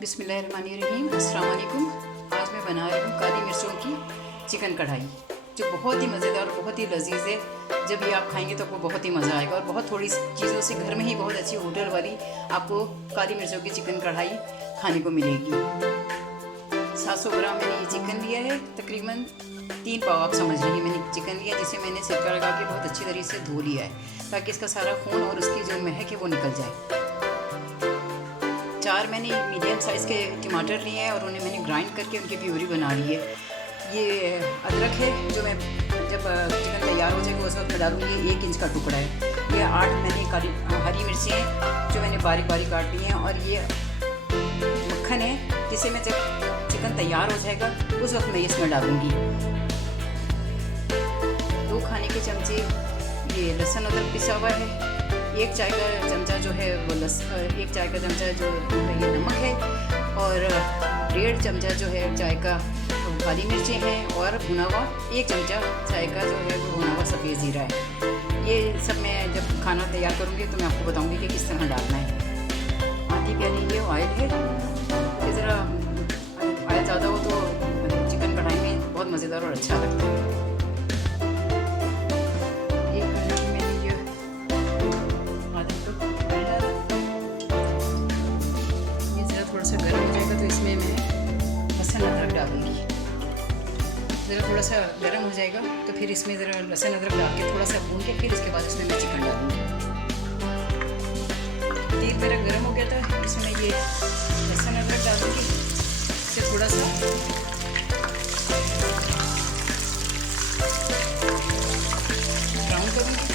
बिस्मिल्लाहिर्रहमानिर्रहीम, अस्सलाम वालेकुम। आज मैं बना रही हूँ काली मिर्चों की चिकन कढ़ाई, जो बहुत ही मज़ेदार और बहुत ही लजीज है। जब ये आप खाएंगे तो आपको बहुत ही मज़ा आएगा और बहुत थोड़ी चीज़ों से घर में ही बहुत अच्छी होटल वाली आपको काली मिर्चों की चिकन कढ़ाई खाने को मिलेगी। 700 ग्राम मैंने ये चिकन लिया है, तकरीबन 3 पाव आप समझ लीजिए मैंने चिकन लिया, जिसे मैंने सिरका लगा के बहुत अच्छी तरीके से धो लिया है ताकि इसका सारा खून और उसकी जो महक है वो निकल जाए। 4 मैंने मीडियम साइज़ के टमाटर लिए हैं और उन्हें मैंने ग्राइंड करके उनकी प्यूरी बना ली है। ये अदरक है जो मैं जब चिकन तैयार हो जाएगा उस वक्त डालूँगी। 1 इंच का टुकड़ा है। ये 8 मैंने हरी मिर्ची हैं जो मैंने बारीक बारीक काट ली हैं। और ये मक्खन है जिसे मैं जब चिकन तैयार हो जाएगा उस वक्त मैं इसमें डालूँगी। 2 खाने के चमचे ये लहसुन अदरक पिसा हुआ है। 1 चाय का चमचा जो है वो 1 चाय का चमचा जो ये नमक है और 1.5 चमचा जो है चाय का काली मिर्चें हैं और भुना हुआ 1 चमचा चाय का जो है वो भुना हुआ सफ़ेद ज़ीरा है। ये सब मैं जब खाना तैयार करूँगी तो मैं आपको बताऊँगी कि किस तरह डालना है। आधी प्याली ये ऑयल है कि ज़रा ऑयल ज़्यादा हो तो चिकन कढ़ाई में बहुत मज़ेदार और अच्छा लगता है। ज़रा थोड़ा सा गर्म हो जाएगा तो फिर इसमें ज़रा लहसुन अदरक डाल के थोड़ा सा भून के फिर इसके बाद इसमें मैं चिकन डालूँगी। तेल मेरा गर्म हो गया था, इसमें ये लहसुन अदरक डाल दूँगी। इसे थोड़ा सा ब्राउन करूँगी।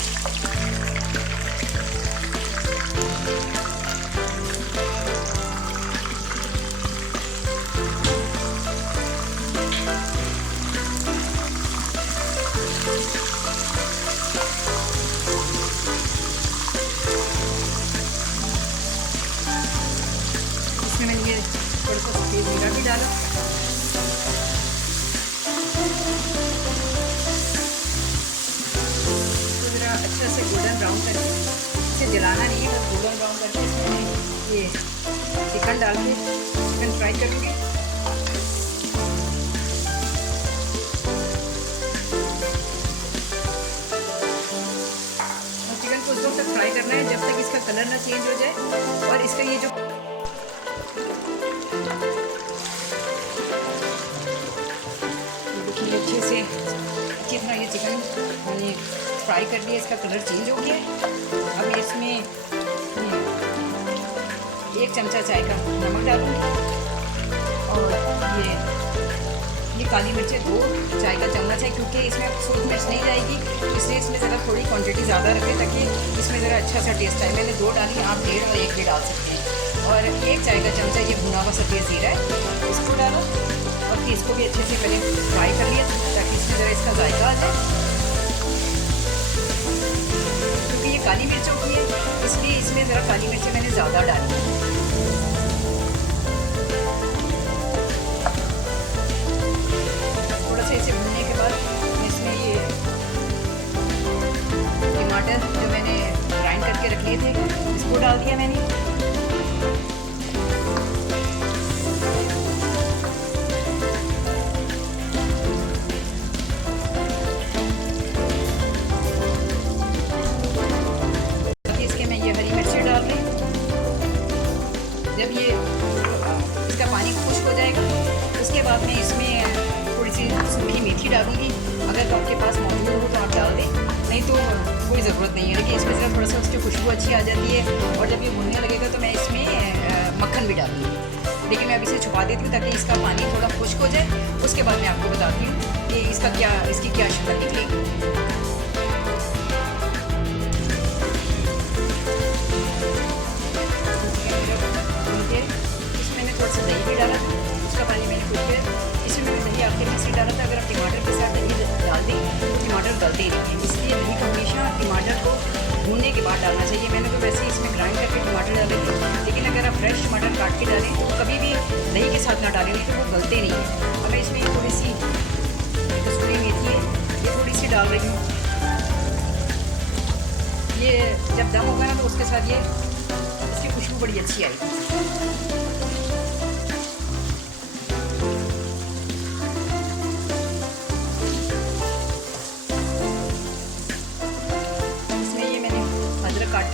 मैंने ये थोड़ा सा सफ़ेद ज़ीरा भी डाला। तो ज़रा अच्छा से गोल्डन ब्राउन करके, इसे जलाना नहीं है, बस गोल्डन ब्राउन करके इसमें ये चिकन डाल के चिकन फ्राई करूँगी। और चिकन को उस वक्त तक फ्राई करना है जब तक इसका कलर ना चेंज हो जाए और इसका ये जो अच्छी तरह ये चिकन मैंने फ्राई कर लिया, इसका कलर चेंज हो गया है। अब इसमें 1 चमचा चाय का नमक डालूँगी और ये काली मिर्चें 2 चाय का चम्मच है, क्योंकि इसमें सूख मिर्च नहीं जाएगी इसलिए इसमें ज़रा थोड़ी क्वांटिटी ज़्यादा रखें ताकि इसमें ज़रा अच्छा सा टेस्ट आए। मैंने 2 डाली, आप 1.5 और 1 भी डाल सकते हैं। और 1 चाय का चमचा ये भुना हुआ सफ़ेद ज़ीरा है, इसको डालो और फिर इसको भी अच्छे से पहले फ्राई कर लिया ताकि इसमें ज़रा इसका जायका आ जाए। क्योंकि ये काली मिर्चों की है इसलिए इसमें ज़रा काली मिर्चें मैंने ज़्यादा डाली हैं। थोड़ा सा इसे भूनने के बाद इसमें ये टमाटर जो मैंने ग्राइंड करके रख लिए थे इसको डाल दिया मैंने। जब ये इसका पानी खुश्क हो जाएगा उसके बाद मैं इसमें थोड़ी सी सूखी मेथी डालूँगी। अगर तो आपके पास मौजूद हो तो आप डाल दें, नहीं तो कोई ज़रूरत नहीं है। लेकिन इसमें ज़रा थोड़ा सा उसकी खुशबू अच्छी आ जाती है और जब ये भुनने लगेगा तो मैं इसमें मक्खन भी डालूँगी। लेकिन मैं अब इसे छुपा देती हूँ ताकि इसका पानी थोड़ा खुश्क हो जाए। उसके बाद मैं आपको बताती हूँ कि इसकी क्या शक्ल निकलेगी। थोड़ा सा दही भी डाला, उसका पानी मैंने कुछ फिर इसमें मैंने दही आखिर में इसलिए डाला था। अगर आप टमाटर के साथ दही डाल दें तो टमाटर गलते नहीं हैं, इसलिए दही को हमेशा टमाटर को भूनने के बाद डालना चाहिए। मैंने तो वैसे इसमें ग्राइंड करके टमाटर डाले थे, लेकिन अगर आप फ्रेश टमाटर काट के डालें तो कभी भी दही के साथ ना डालें, नहीं तो वो गलते नहीं हैं। अब मैं इसमें थोड़ी सी कसूरी मेथी है ये थोड़ी सी डाल रही हूँ। ये जब दम होगा ना तो उसके साथ ये इसकी खुशबू बड़ी अच्छी आएगी।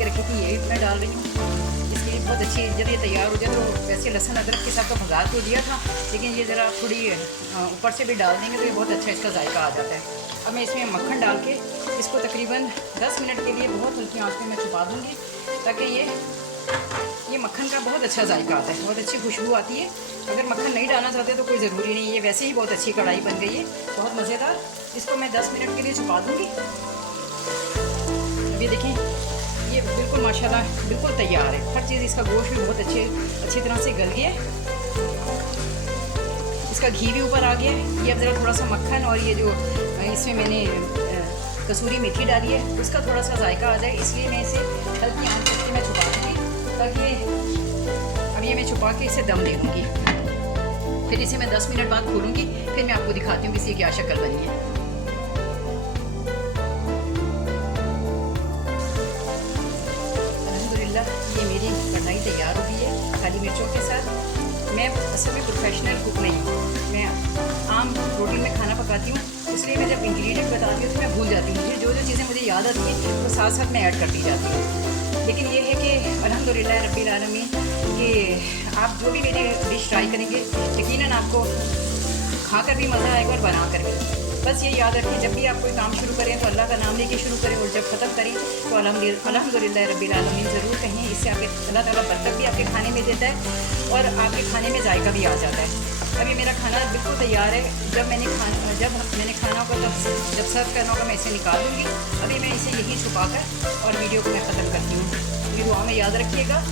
रखी थी ये भी मैं डाल रही हूँ। इसके लिए बहुत अच्छी, जब ये तैयार हो जाए तो वैसे लहसुन अदरक के साथ तो भगा तो दिया था, लेकिन ये ज़रा थोड़ी ऊपर से भी डाल देंगे तो ये बहुत अच्छा इसका जायका आ जाता है। अब मैं इसमें मक्खन डाल के इसको तकरीबन 10 मिनट के लिए बहुत हल्की आंच में मैं छुपा दूँगी, ताकि ये मक्खन का बहुत अच्छा जायका आता है, बहुत अच्छी खुशबू आती है। अगर मक्खन नहीं डालना चाहते तो कोई ज़रूरी नहीं, ये वैसे ही बहुत अच्छी कढ़ाई बन गई है, बहुत मज़ेदार। इसको मैं 10 मिनट के लिए छुपा दूँगी। अब ये देखें, ये बिल्कुल माशाल्लाह बिल्कुल तैयार है। हर चीज़, इसका गोश्त भी बहुत अच्छी तरह से गल गया है, इसका घी भी ऊपर आ गया है। ये अब ज़रा थोड़ा सा मक्खन और ये जो इसमें मैंने कसूरी मेथी डाली है उसका थोड़ा सा जायका आ जाए, इसलिए मैं इसे हल्की आंच करके मैं छुपा दूँगी, ताकि अब ये मैं छुपा के इसे दम दे दूँगी। फिर इसे मैं 10 मिनट बाद खोलूँगी, फिर मैं आपको दिखाती हूँ कि इसकी क्या शक्ल बनी है। अल्हम्दुलिल्लाह ये मेरी कढ़ाई तैयार हो गई है काली मिर्चों के साथ। मैं असल में प्रोफेशनल कुक नहीं हूँ, मैं आम रूटीन में खाना पकाती हूँ, इसलिए मैं जब इंग्रेडिएंट बताती हूँ तो मैं भूल जाती हूँ। मुझे जो चीज़ें मुझे याद आती हैं वो साथ साथ मैं ऐड करती जाती हूँ। लेकिन ये है कि अल्हम्दुलिल्लाह रब्बिल आलमीन कि आप जो भी मेरी डिश ट्राई करेंगे यकीनन आपको खाकर भी मज़ा आएगा और बना कर भी। बस ये याद रखें, जब भी आप कोई काम शुरू करें तो अल्लाह का नाम लेके शुरू करें, और जब ख़त्म करें तो अल्हम्दुलिल्लाह रब्बिल आलमीन ज़रूर कहें। इससे आपके अल्लाह ताला बरकत भी आपके खाने में देता है और आपके खाने में जायका भी आ जाता है। अब ये मेरा खाना बिल्कुल तैयार है। जब मैंने खाना होगा जब सर्व करना होगा मैं इसे निकाल दूँगी। अभी मैं इसे यहीं छुपा कर और वीडियो को मैं ख़त्म करती हूँ। मेरी दुआ में याद रखिएगा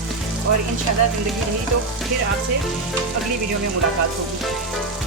और इंशाल्लाह ज़िंदगी रही तो फिर आपसे अगली वीडियो में मुलाकात होगी।